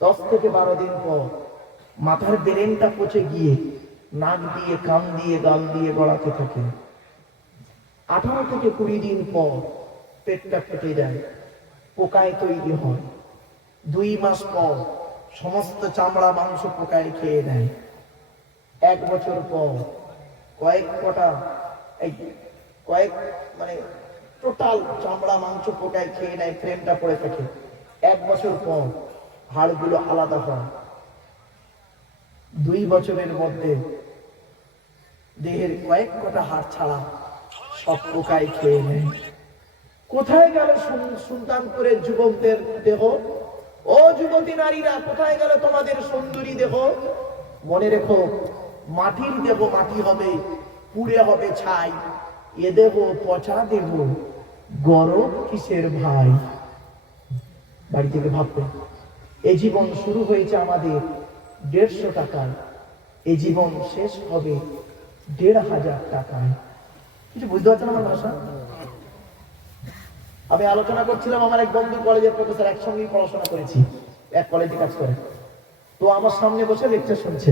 10 থেকে 12 দিন পর মাথার ব্রেনটা পচে গিয়ে নাক দিয়ে, কান দিয়ে, গাল দিয়ে গড়াতে থাকে। 18 থেকে 20 দিন পর পেটটা ফেটে যায়, পোকায় তৈরি হয়। 2 মাস পর সমস্ত চামড়া মাংস পোকায় খেয়ে নেয়। 1 বছর পর টোটাল চামড়া মাংস পোকায় খেয়ে নেয়, ফ্রেমটা পড়ে থাকে। 1 বছর পর হাড়গুলো আলাদা হয়। 2 বছরের মধ্যে দেহের কয়েক কটা হাড় ছাড়া সব পোকায় খেয়ে নেয়। কোথায় গেল সুলতানপুরের যুবকদের দেহ? ও যুবতী নারীরা, কোথায় গেল তোমাদের সুন্দরী দেহ? মনে রেখো, মাটির দেহ মাটি হবে, পুড়ে হবে ছাই। এ দেহ পচা দেহ, গরম কিসের ভাই? বাড়ি থেকে ভাববে, এ জীবন শুরু হয়েছে আমাদের 150 টাকায়, এ জীবন শেষ হবে 1500 টাকায়। কিছু বুঝতে পারছেন আমার ভাষা? আমি আলোচনা করছিলাম, আমার এক বন্ধু কলেজের প্রফেসর, একসঙ্গেই পড়াশোনা করেছি, এক কলেজে কাজ করে। তো আমার সামনে বসে লেকচার শুনছে।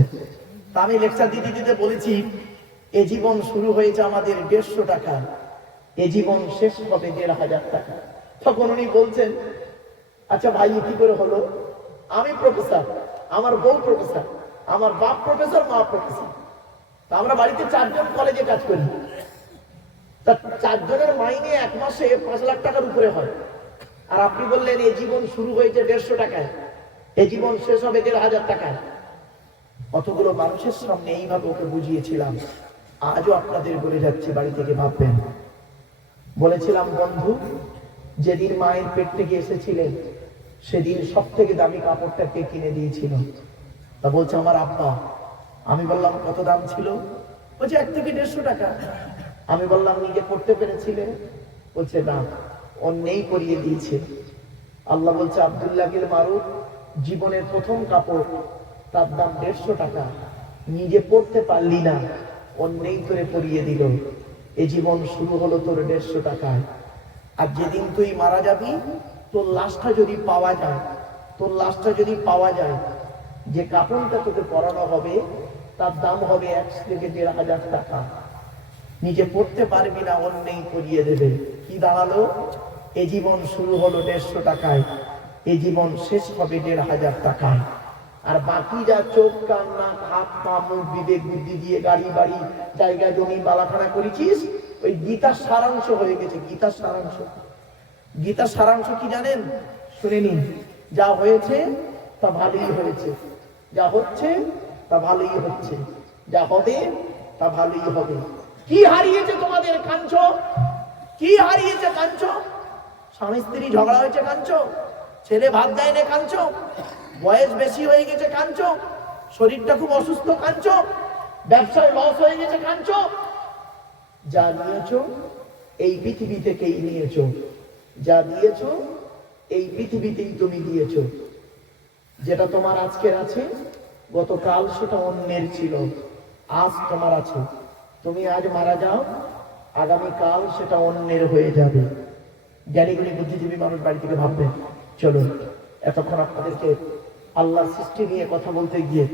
তা আমি লেকচার দিতে দিতে বলেছি, এ জীবন শুরু হয়েছে আমাদের 150 টাকা, এ জীবন শেষ হবে 1500 টাকা। তখন উনি বলছেন, আচ্ছা ভাই, কি করে হলো? আমি প্রফেসর, আমার বউ প্রফেসর, আমার বাপ প্রফেসর, মা প্রফেসর। তা আমরা বাড়িতে 4 জন কলেজে কাজ করি। তা 4 জনের মাইনে 1 মাসে 5 লাখ টাকার উপরে হয়। আর আপনি বললেন এই জীবন শুরু হয়েছে 150 টাকায়, এই জীবন শেষ হবে 1500 টাকায়। কতগুলো মানুষের সামনে এইভাবে ওকে বুঝিয়েছিলাম, আজও আপনাদের বলে যাচ্ছে, বাড়ি থেকে ভাববেন। বলেছিলাম, বন্ধু, যেদিন মায়ের পেট থেকে এসেছিলেন সেদিন সব থেকে দামি কাপড়টা কে কিনে দিয়েছিল? তা বলছে আমার আব্বা। আমি বললাম কত দাম ছিল? বলছে 1 থেকে 150 টাকা। আমি বললাম নিজে পড়তে পেরেছিলে? বলছে না, অন্যেই পরিয়ে দিয়েছে। আল্লাহ বলছে, আব্দুল্লাহ বিন মারুফ জীবনের প্রথম কাপড়, তার দাম 150 টাকা, নিজে পড়তে পারলি না, অন্যেই করে পরিয়ে দিল। এ জীবন শুরু হলো তোর 150 টাকায়। আর যেদিন তুই মারা যাবি, তোর লাশটা যদি পাওয়া যায়, যে কাপড়টা তোকে পরানো হবে তার দাম হবে 1 থেকে 1500 টাকা। নিজে পড়তে পারবি না, অন্যেই পরিয়ে দেবে। কি দাঁড়ালো? এ জীবন শুরু হলো 150 টাকায়, এ জীবন শেষ হবে 1500 টাকায়। আর বাকি যা চোখ, কান, নাক, হাত, পা, মুখ, বিবেক, বুদ্ধি দিয়ে গাড়ি বাড়ি জায়গা জমি বালাখানা করেছিস, ওই গীতার সারাংশ হয়ে গেছে। গীতার সারাংশ কি জানেন? শুনে নিন। যা হয়েছে তা ভালোই হয়েছে, যা হচ্ছে তা ভালোই হচ্ছে, যা হবে তা ভালোই হবে। কি হারিয়েছে তোমাদের? কাঁদছো? কি হারিয়েছে? কাঁদছো? স্বামী স্ত্রী ঝগড়া হয়েছে, কাঁদছো? ছেলে ভাত দেয় না, কাঁদছো? বয়স বেশি হয়ে গেছে, কাঁদছো? শরীরটা খুব অসুস্থ, কাঁদছো? ব্যবসায় লস হয়ে গেছে, কাঁদছো? যা নিয়েছো এই পৃথিবী থেকেই নিয়েছো, যা দিয়েছো এই পৃথিবীতেই তুমি দিয়েছো। যেটা তোমার আজকের আছে, গতকাল সেটা অন্যের ছিল, আজ তোমার আছে। তুমি আজ মারা যাও, আগামীকাল সেটা অন্যের হয়ে যাবে। জ্ঞানীগুলি বুদ্ধিজীবী মানুষ বাড়ি থেকে ভাববে। চলুন, এতক্ষণ আপনাদেরকে আল্লাহর সৃষ্টি নিয়ে কথা বলতে গিয়ে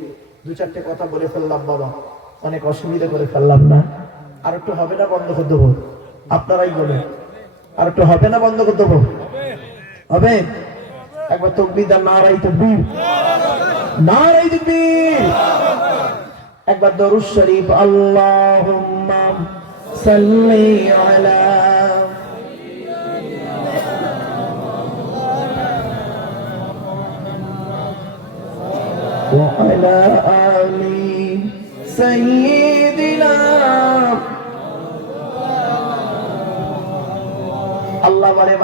2-4টে কথা বলে ফেললাম বাবা, অনেক অসুবিধা করে ফেললাম না? আর একটু হবে না বন্ধ করে দেবো? আপনারাই বলেন, আর একটু হবে না বন্ধ করে দেবো? হবে? একবার তাকবীর, নারায়ে তাকবীর, নারায়ে তাকবীর। একবার দরুদ শরীফ, আল্লাহুম্মা সাল্লি আলা ওয়া আলা আলি সাইয়্যিদিনা। আল্লাহ বলে